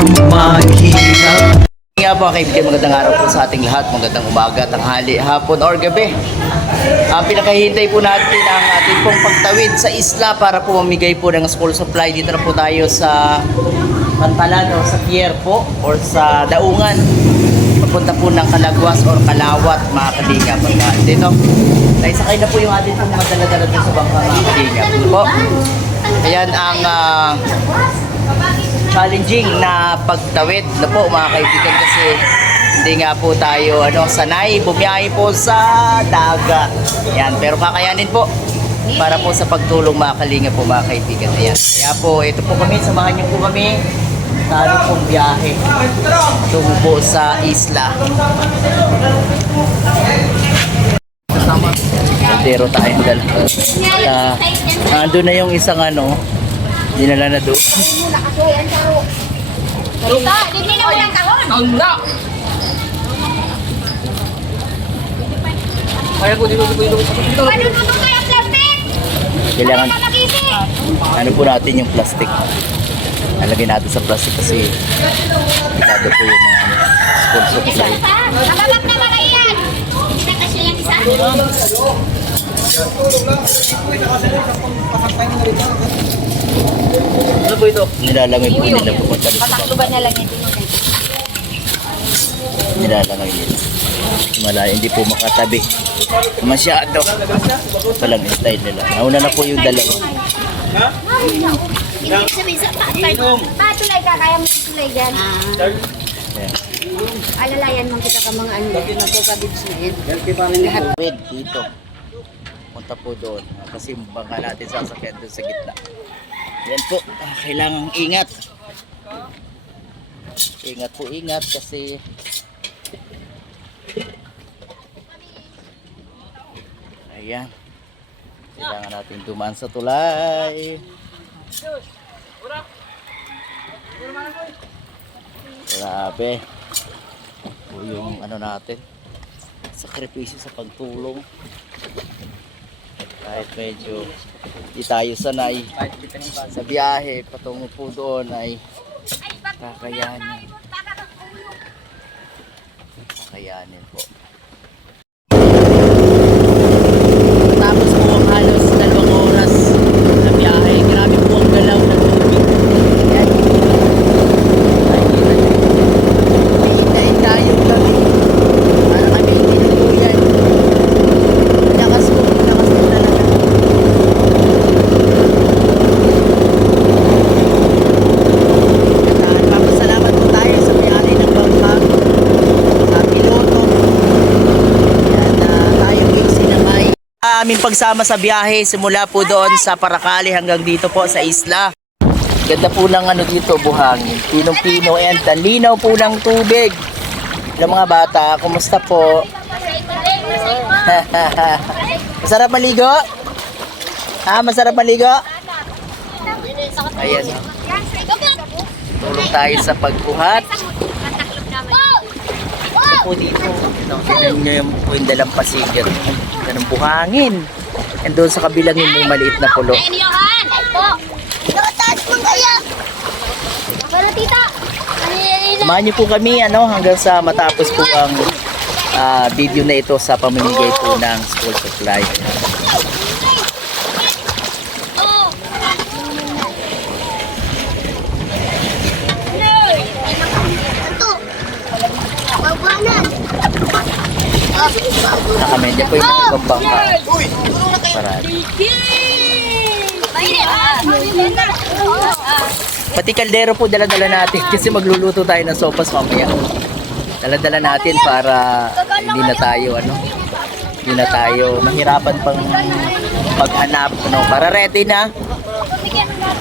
mahirap. Nga po kaibigan, magandang araw po sa ating lahat. Magandang umaga, tanghali, hapon or gabi. Ang pinakahintay po natin ang ating pong pagtawid sa isla para po mamigay po ng school supply. Dito na po tayo sa Pantalan o sa Pier po or sa Daungan. Papunta po ng Kalagwas or Kalawat, mga kalingap. Dito, naisakay na po yung ating pong mga dala-dala dito sa bangka, mga kalingap. Ito po. Ayan ang challenging na pagtawid na po, mga kaibigan, kasi hindi nga po tayo sanay bumiyahe po sa dagat. Ayan, pero kakayanin po para po sa pagtulong, mga kalingap po, mga kaibigan. Ayan. Kaya po, ito po kami, samahan niyo po kami sa pong biyahe tungo po sa isla. Pero tayo dala. Ando na yung isang dinala na doon. Hindi na walang kahon. Kaya po dito yung Ano tututo yung plastic? kailangan po natin yung plastic. Alagay natin sa plastic kasi delikado po yung mga school supply. Kababak na mga yan. Kita kasi yung isa. Ano po ito? Nilalangoy po nila pupunta sa Patakluban na lang ito. nilalangoy nila. Malayo, hindi po makatabi masyado. Ito lang yung style nila. Nauna na po yung dalawa. Hindi sabihin sa patulay ka. Kaya mo tulay dyan. Ayan. Alalayan mo kita ka mga nagkakabits na yan. Wait, dito. Punta po doon. Kasi baka natin sasakyan doon sa gitna. Yan po. Kailangang ingat. Ingat po, ingat kasi ayan. Kailangan natin dumaan sa tulay. Grabe. O yung natin. Sakripisyo sa pagtulong. Kahit medyo di tayo sanay sa biyahe patungo po doon ay kakayanin. Kakayanin po. Tapos po ang halos 2 oras na biyahe. Grabe po ang galaw ng tubig. Ayan. Hintayin tayo kami. Para kami tinuluyan. Lakas po talaga. Papasalamat po tayo sa biyahe ng bangka. Sa piloto. Yan, tayo yung sinamay. Aming pagsama sa biyahe simula po doon sa Paracale hanggang dito po sa isla. Ganda po ng dito, buhangin. Pinong-pino and linaw po ng tubig. Yung mga bata, kumusta po? Masarap maligo? Masarap maligo? Ayan. Tulong tayo sa pagbuhat. Po dito, tignan nyo yung dalang pasigir. Ganun buhangin. And doon sa kabilang yun may maliit na pulo. Enyohan! Ito! Nakataas mo kaya! Para tita! Samahan niyo po kami hanggang sa matapos po ang video na ito sa pamimigay po ng school supply. Nakamedya po yung mga ibang bangka. Parati. Pati kaldero po dala-dala natin kasi magluluto tayo ng sopas mamaya. Dala-dala natin para hindi na tayo mahirapan pang maghanap para ready na.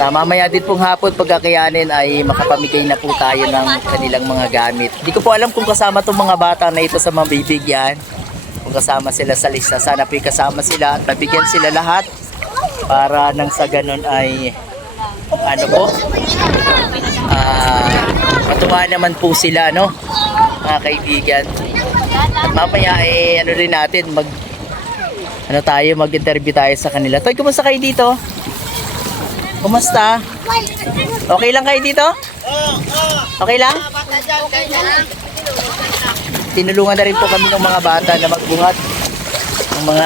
Mamaya din pong hapon pagkakayanin ay makapamigay na po tayo ng kanilang mga gamit. Hindi ko po alam kung kasama itong mga bata na ito sa mabibigyan. Kung kasama sila sa lista, sana po kasama sila at mabigyan sila lahat para nang sa ganun ay matuwa naman po sila, mga kaibigan. At mamaya rin natin mag-interview tayo sa kanila. Toy, kumusta kayo dito? Kumusta? Okay lang kayo dito? Okay lang? Tinulungan na rin po kami ng mga bata na magbuhat ng mga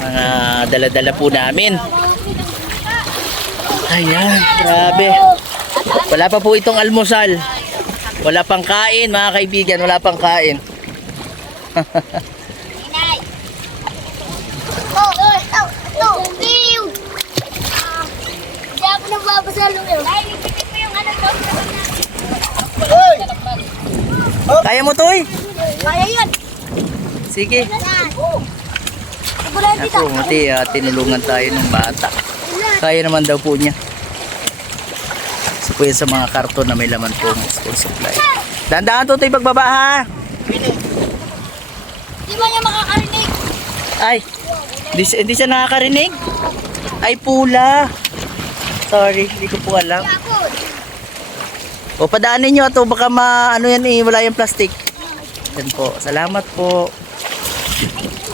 mga dala-dala po namin. Ayan, grabe. Wala pa po itong almusal. Wala pang kain, mga kaibigan, wala pang kain. Kaya mo to eh? Kaya yan. Sige. Ako, mati, tinulungan tayo ng bata. Kaya naman daw po niya. So po yan sa mga karton na may laman po ng school supply. Dandaan to, pagbaba ha. Di ba niya makakarinig? Ay, hindi siya nakakarinig? Ay, pula. Sorry, hindi ko po alam. O, padaanin nyo ito. Baka ano yan eh, wala yung plastic. Yan po. Salamat po.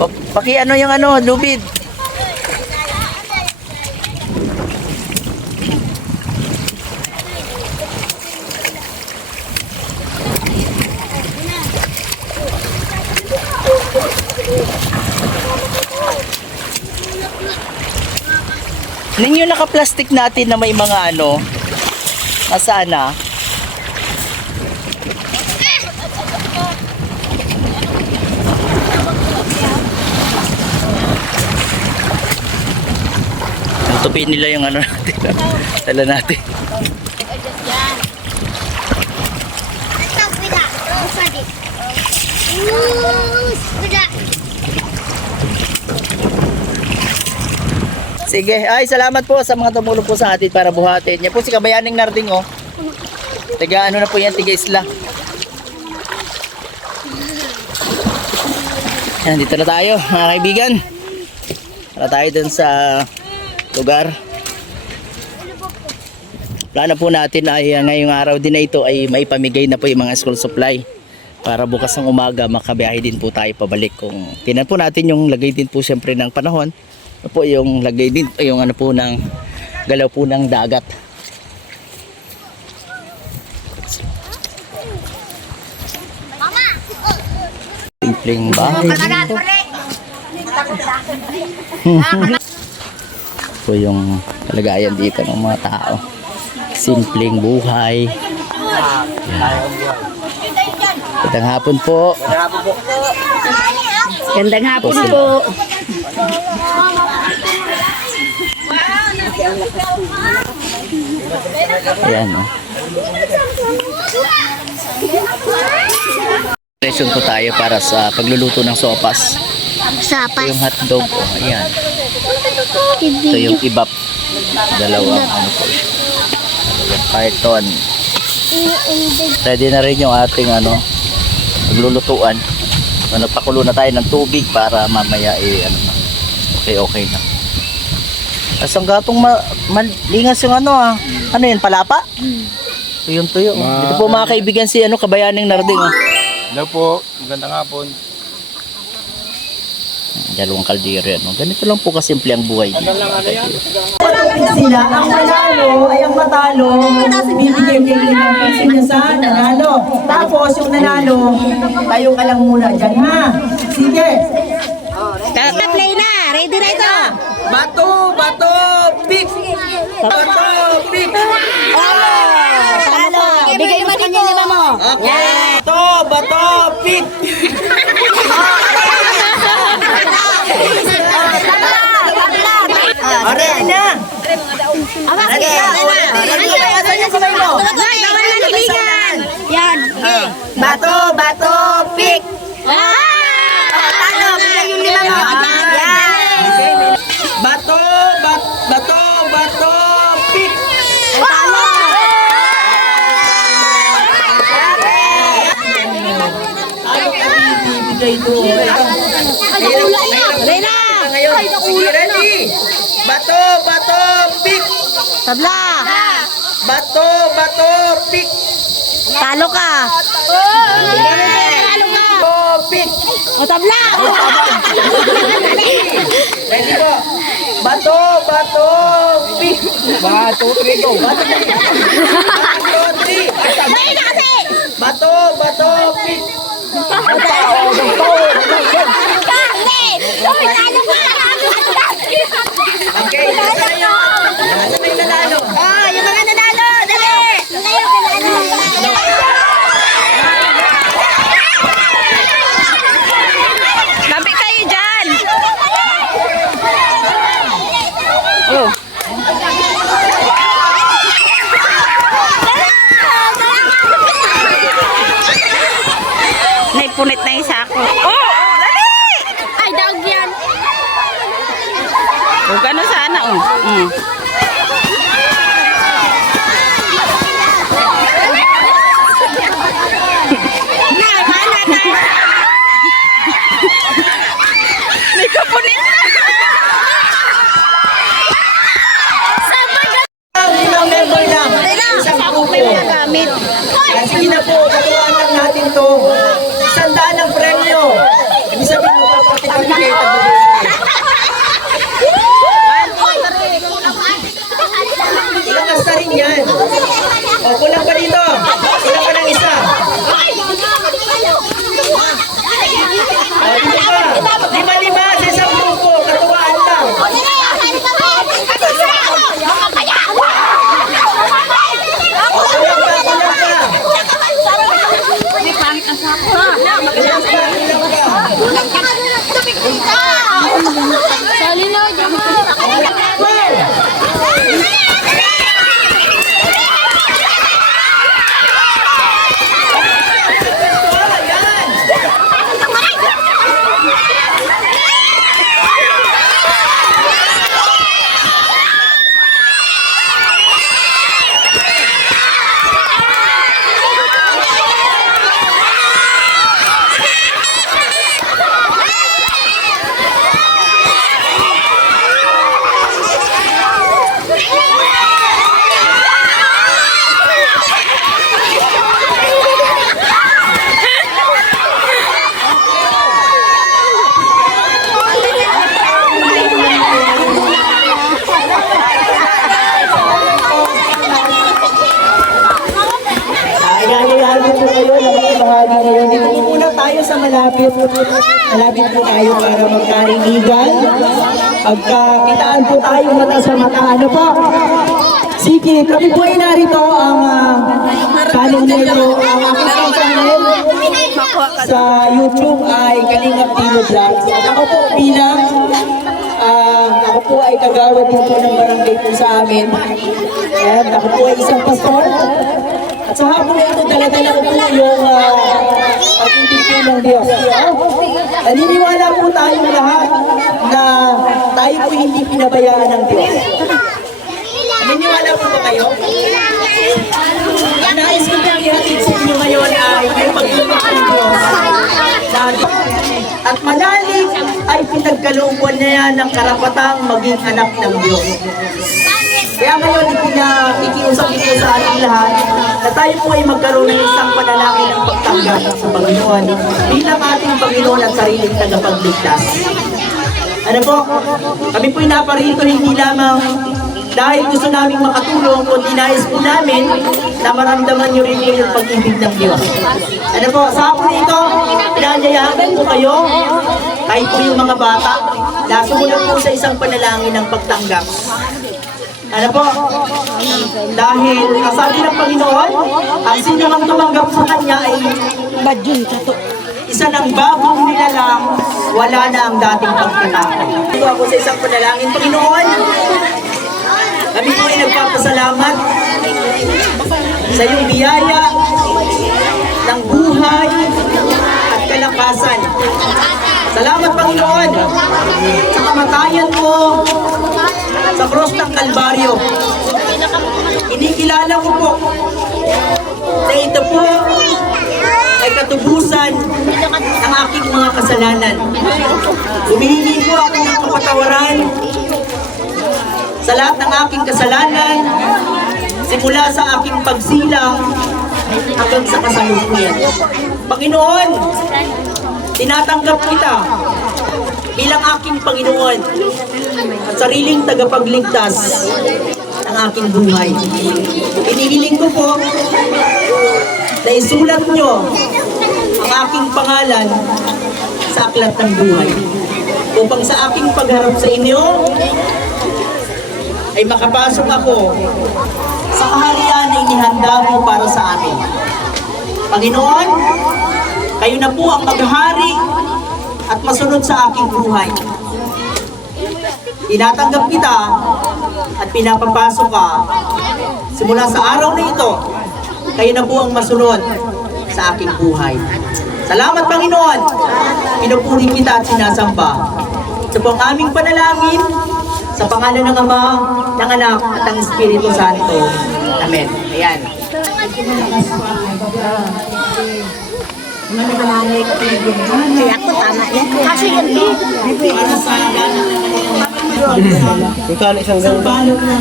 O, yung lubid. Ninyo naka-plastic natin na may mga nasaan na? Tutupin nila yung natin. Tala natin. Sige, ay salamat po sa mga tumulong po sa atin para buhatin. Yan po si Kabayaning Narding oh. Tiga na po yan, tiga isla. Yan, dito na tayo mga kaibigan. Para tayo dun sa lugar. Plano po natin ay ngayong araw din na ito ay maipamigay na po yung mga school supply. Para bukas ng umaga makabiyahe din po tayo pabalik. Kung tinan po natin yung lagay din po siyempre ng panahon. Po yung lagay din yung po ng galaw po ng dagat. Mama! Simpleng bahay dito. Po yung kalagayan dito ng mga tao. Simpleng buhay. Gandang hapon po. Gandang hapon po. Ayan o. Lesson po tayo para sa pagluluto ng sopas. Ito yung hotdog o. Ayan. Ito yung ibap. Dalawang po siya. Dalawang karton. Ready na rin yung ating paglulutuan. Pakulo na tayo ng tubig para mamaya okay na. As ang gatong malingas yung ano yan, palapa? Tuyo. Ito po mga kaibigan si Kabayaning Narding oh. Hello po, magandang hapon. Dalawang kaldero yan. Ganito lang po kasimple ang buhay. Sila ang manalo ay ang matalo, bibigay ng piso niya sa nanalo. Tapos yung nanalo, tayo ka lang muna dyan ha. Sige. Play na! Ready na ito! Bato, pick! Bato, pick! Talo! Bigay mo din yung lima mo! Okay. Bato, pick! Ready na! Yan! Bato, pick! Talo! Bigay yung lima mo! Yan! Bato, pick! Talo! Ibigay doon. Rena! Ngayon, sige, ready? Bato, pick! Tabla! Bato, pick! Talo ka! Talo ka! Bato, pick! O tabla! Ready po? Bato, bato, pick. Bato, trigo. Bato, pick. Bato, bato, pick. Okay, ano na yung nanalo? Yung mga nanalo, dali! Lapit kayo dyan! Oh. Naipunit na yung sako. Oh! Dali! Ay, daog yan. O, gano'n sana, oh. Mm. May kapunit na! Ilang member lang. Isang grupo. Yan, sige na po, katuwaan lang natin to. 100 ang premyo. Ibig sabihin mo, papakita ilang kasta rin yan. O, kulang pa dito. Kulang pa ng isa. O, dito pa. 5-5 sa isang grupo. Katuwaan lang. O, kulang pa, kulang pa. Salino, Jomar. Inaayahan ko po kayo na makibahagi ngayon. Dito po muna tayo sa malapit. Malapit po tayo para magkarinigan. Pagkakitaan po tayo mata sa mata. Ano po? Sige, kami po ay narito ang channel nito. Ang aking channel sa YouTube ay Kalingap Tino Vlogs. At ako po bilang ako po ay kagawad din po ng barangay po sa amin. At ako po ay isang pastor. At sa hapon na ito, dala-dala ko po yung pag-ibig po ng Diyos. Naniniwala po tayong lahat na tayo po hindi pinabayaan ng Diyos. Naniniwala po ba kayo? Ang nais ko lang ihatid sa inyo ngayon ay yung pag-ibig ng Diyos. At malalim ay pinagkalooban na yan ng karapatang maging anak ng Diyos. Kaya ngayon, ikiusap ito sa ating lahat na tayo po ay magkaroon ng isang panalangin ng pagtanggap sa Panginoon bilang ating Panginoon at sariling tagapagligtas. Ano po? Kami po ay naparito hindi lamang dahil gusto namin makatulong, kundi nais po namin na maramdaman nyo rin yung pag-ibig ng Diyos. Ano po? Sa hapon ito, pinanyayahan ko kayo, kahit po yung mga bata, na sumunod po sa isang panalangin ng pagtanggap. Ano po? Dahil sabi ng Panginoon, ang sino mang tumanggap sa Kanya ay isa ng bagong nilalang, wala na ang dating pagkatakot. Ito ako sa isang panalangin. Panginoon, kami po ay nagpapasalamat sa iyong biyaya ng buhay at kalakasan. Salamat, Panginoon, sa kamatayan mo sa cross ng Kalbaryo. Inikilala ko po na ito po ay katubusan ng aking mga kasalanan. Humihingi po ako ng kapatawaran sa lahat ng aking kasalanan, simula sa aking pagsilang hanggang sa kasalukuyan. Panginoon, tinatanggap kita bilang aking Panginoon at sariling tagapagligtas ng aking buhay. Inihiling ko po na isulat nyo ang aking pangalan sa aklat ng buhay upang sa aking pagharap sa inyo ay makapasok ako sa kaharian na inihanda mo para sa amin. Panginoon, kayo na po ang maghari at masunod sa aking buhay. Tinatanggap kita at pinapapasok ka simula sa araw na ito. Kayo na po ang masunod sa aking buhay. Salamat, Panginoon. Pinupuri kita at sinasamba. Ito po ang aming panalangin sa pangalan ng Ama, ng Anak at ng Espiritu Santo. Amen. Ayan. Kaya ako tama yan. Kasi yan din. Para sa isang balot na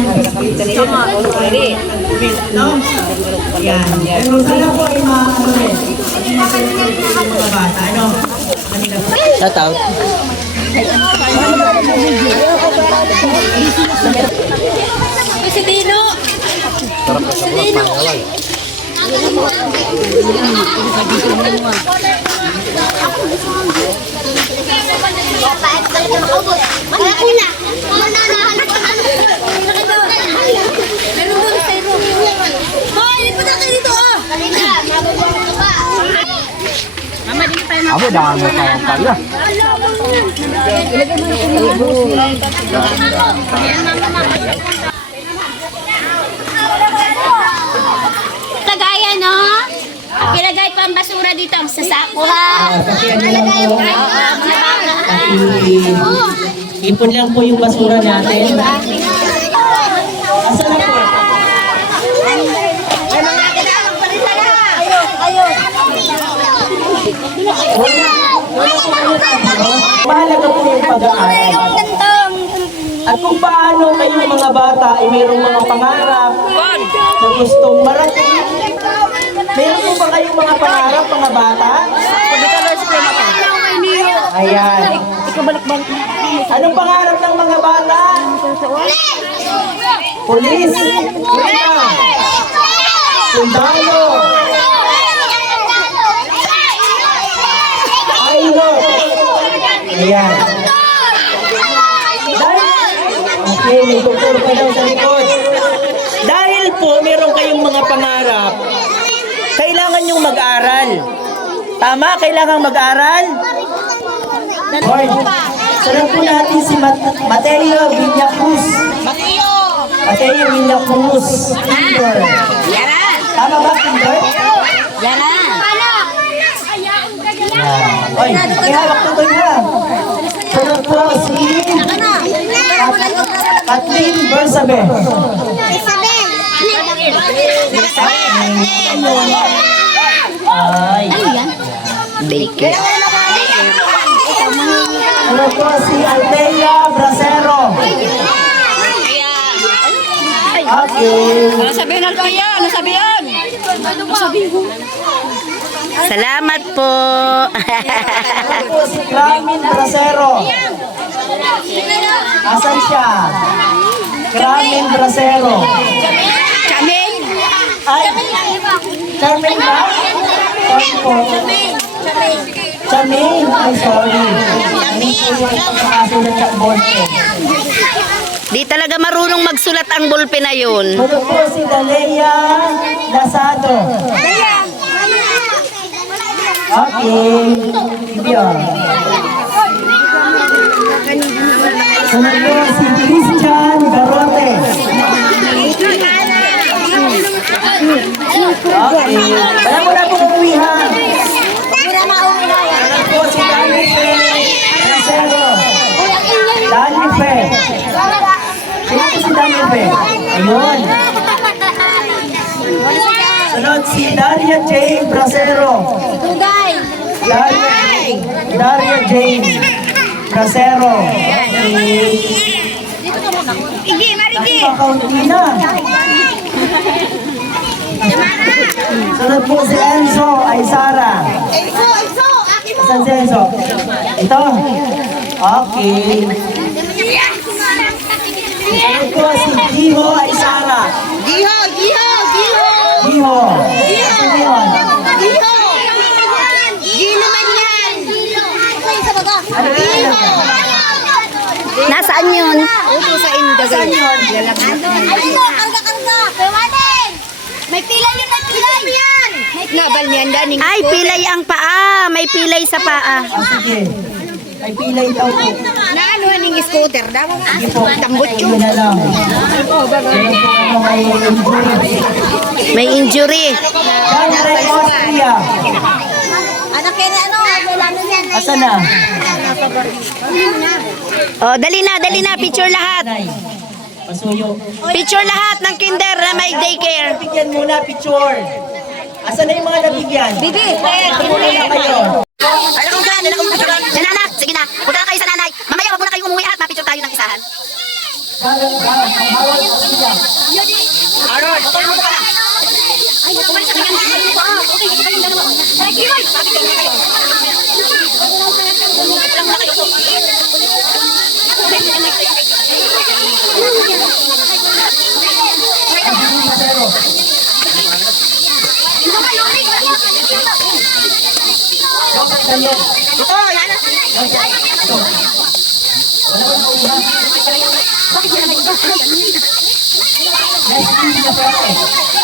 no? Yan. Pero sana po ay mga bata, ano? Shout out. Si Dino! Si Dino! Amo daan mo kayang kaya. Lagayan, no? Ilagay pa ang basura dito ang sasako, ha? Ilagay yung Ipon lang po yung basura natin. Asa na po? Mahalaga po yung pag-aaral. At kung paano kayong mga bata ay mayroong mga pangarap na gustong marating. Meron po ba kayong mga pangarap, mga bata? Ayan. Anong pangarap ng mga bata? Pulis. Sundalo. Pilot. Ayan. Okay, may doktor pa daw sa likod. Dahil po meron kayong mga pangarap, kailangan nyong mag-aral. Tama? Kailangan mag-aral? Lord, sarap po natin si Mateo Villacruz. Mateo Villacruz. Kinder. Tama ba, Kinder? Oy, ihawak ko na. Sarap po si Kathleen Bersabe. Ay. Daycare. Ano po si Althea Bracero? Okay. Ano sabihin ng kaya? Ano sabihin? Salamat po. Ano po si Carmen Bracero? Asan siya? Carmen Bracero. Chamin. Ay, Carmen ba? Sorry po. Chamin. Ay, sorry. Nakasulat sa board ko. Di talaga marunong magsulat ang bulpe na yun. Ano po si Dalea Lasado? Okay. Diyan. Sunod po si Christian Garote. Okay. Wala mo na pong umuwihan. Sunod po si Danife Bracero. Danife. Sino po si Danife? Ayun. Sunod si Daria Jane Bracero. Daria Jane Bracero. Hindi, Mariki! Kaunti na. Sunod po si Enzo Aysara. San Celso. Ito. Okay. Ito si Giho Aisara. Giho! Giho! Giho! Giho. Sino yun? Giho! Giho naman yan! Ano yun? Nasaan yun? Upo sa Indagay. Saan yun? May pilay yun, may pilay yan! Nabal niyan, daning. Ay, pilay ang paa. May pilay sa paa. Sige. May pilay daw po. Naano ning scooter? Daw nga. Sige po. Tambot Yun na lang. Meron po ano may injury. May injury. Siyempre, Austria. Anak kaya ano, lalo yan. Asa na? Oh, dali na, picture lahat. Nay. Pasuyo. Picture lahat ng kinder na may daycare. Nabigyan muna, picture. Asa na yung mga nabigyan? Bibi, Muna kayo. Nanay, sige na. Punta na kayo sa nanay. Mamaya wag muna kayo umuwi at mapicture tayo ng isahan.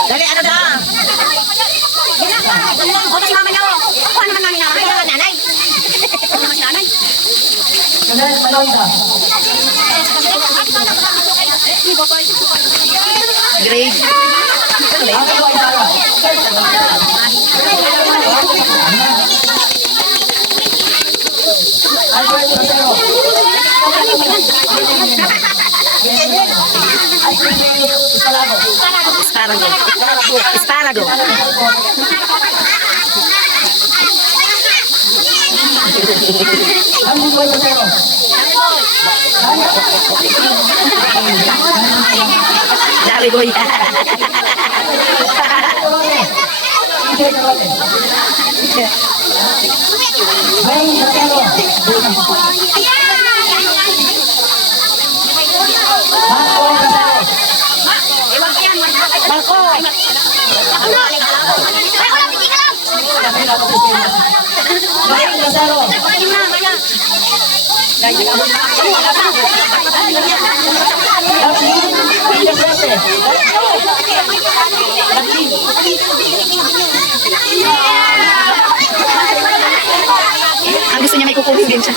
Dali, ano na? O, si mama niyo. Kuha naman namin nanay. Nanay. Kuha naman si nanay. Grade. Asparago. Asparago. Dali boy. Ang gusto niya may kukunin din siya.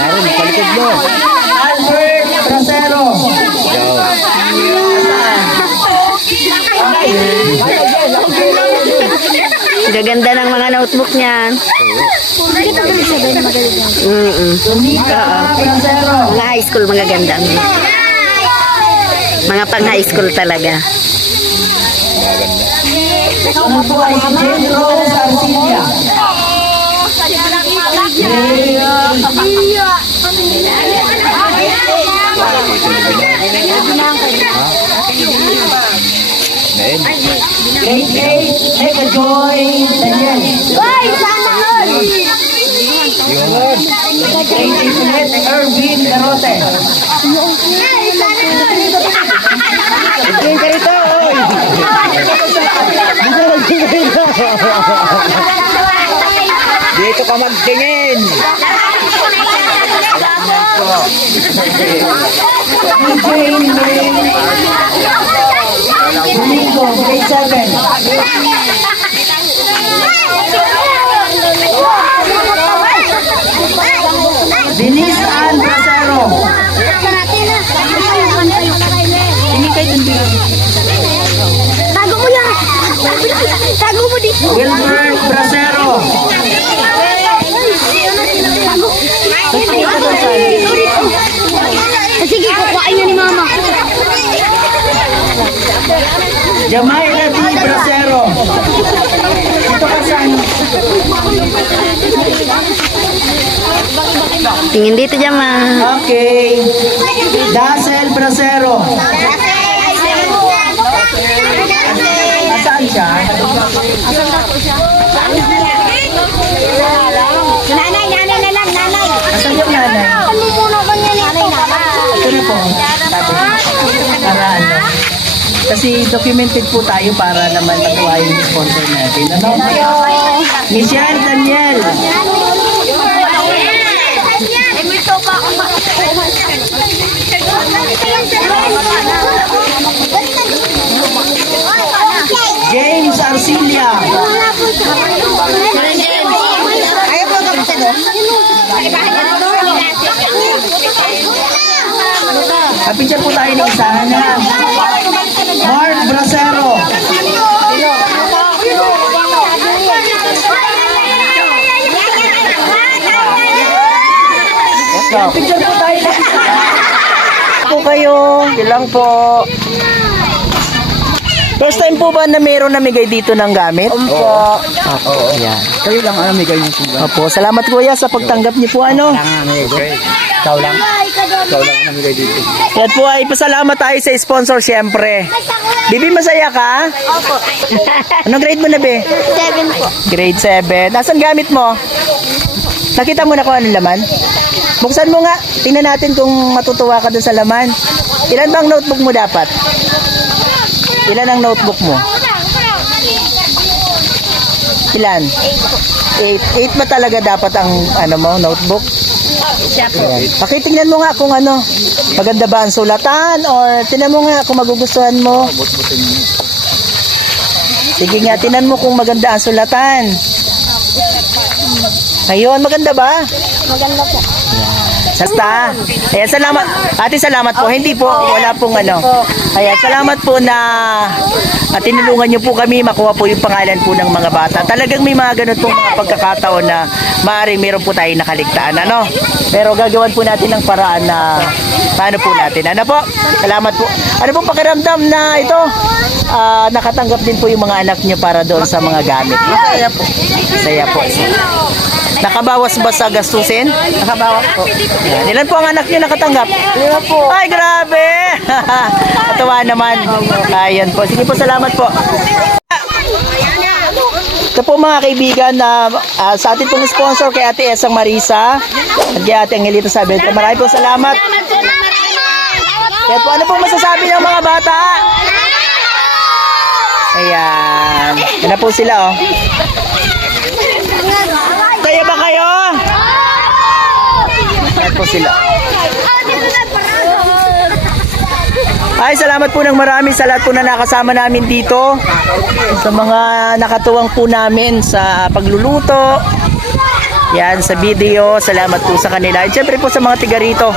Naroon, palikod mo. Albert Bracero. Gaganda ng mga notebook niyan. Tumika Bracero. Mga high school, mga ganda. Mga pang high school talaga. Ano po ay si Jane Rose Arcilia. Nain. Grade 8, Eka Joy Daniel. Grade 8 ulit, Erwin Garote. Dito ka magtingin. DJ May Domingo, grade 7. Denise Ann Bracero. Tago mo yan! Tago mo dito. Wilbert Bracero. Sige, kukuhain niya ni Mama. Jamaila D. Bracero. Ito ka saan? Tingin dito dyan, Ma. Okay. Dazzle Bracero. Nasaan siya? Nanay na lang, nanay. Nasaan yung nanay? Ano muna ba niya nanay na? Ito na po. Sabi. Para ano? Kasi documented po tayo para naman matuwa yung sponsor natin. Ano? Michelle Daniel. James Arcilia. Ayaw mo kapatid mo? Kapicture po tayo ng isahan na. Mark Bracero. Picture po tayo ng isahan. Po kayo. Ilang po. First time po ba na mayroon namigay dito ng gamit? Opo. Opo. Yan. Kayo lang ang namigay yung suga. Opo. Salamat kuya sa pagtanggap niyo po ano. Ikaw lang. Ikaw lang ang namigay dito. Yan po ay pasalamat tayo sa sponsor syempre. Bibi, masaya ka? Opo. Anong grade mo na, be? 7 po. Grade 7. Nasaan gamit mo? Nakita mo na kung anong laman? Buksan mo nga. Tingnan natin kung matutuwa ka dun sa laman. Ilan bang notebook mo dapat? Ilan ang notebook mo? Ilan? 8 ba talaga dapat ang ano mo, notebook? Ayan. Pakitingnan mo nga kung ano, maganda ba ang sulatan or tingnan mo nga kung magugustuhan mo. Sige nga, tingnan mo kung maganda ang sulatan. Ayun, maganda ba? Maganda po. Basta. Ayan, salamat. Ate, salamat po. Hindi po, wala pong ano. Ayan, salamat po na tinulungan niyo po kami makuha po yung pangalan po ng mga bata. Talagang may mga ganun pong mga pagkakataon na maaaring meron po tayo nakaligtaan. Ano? Pero gagawan po natin ng paraan na paano po natin. Ano po? Salamat po. Ano pong pakiramdam na ito? Nakatanggap din po yung mga anak niyo para doon sa mga gamit. Masaya po. Masaya po. Nakabawas ba sa gastusin? Nakabawas po. Yan. Ilan po ang anak niyo nakatanggap? 5 po. Ay, grabe! Katawa naman. Ayan po. Sige po, salamat po. Ito po mga kaibigan na sa ating pong sponsor kay Ate Esang Marisa at kay Ate Angelita Sabelta. Maraming po salamat. Kaya po, ano pong masasabi ng mga bata? Ayan. Yan na po sila, oh. Kaya ba kayo? Yan po sila. Ay, salamat po ng marami sa lahat po na nakasama namin dito. Sa mga nakatuwang po namin sa pagluluto. Yan, sa video. Salamat po sa kanila. At syempre po sa mga tiga rito.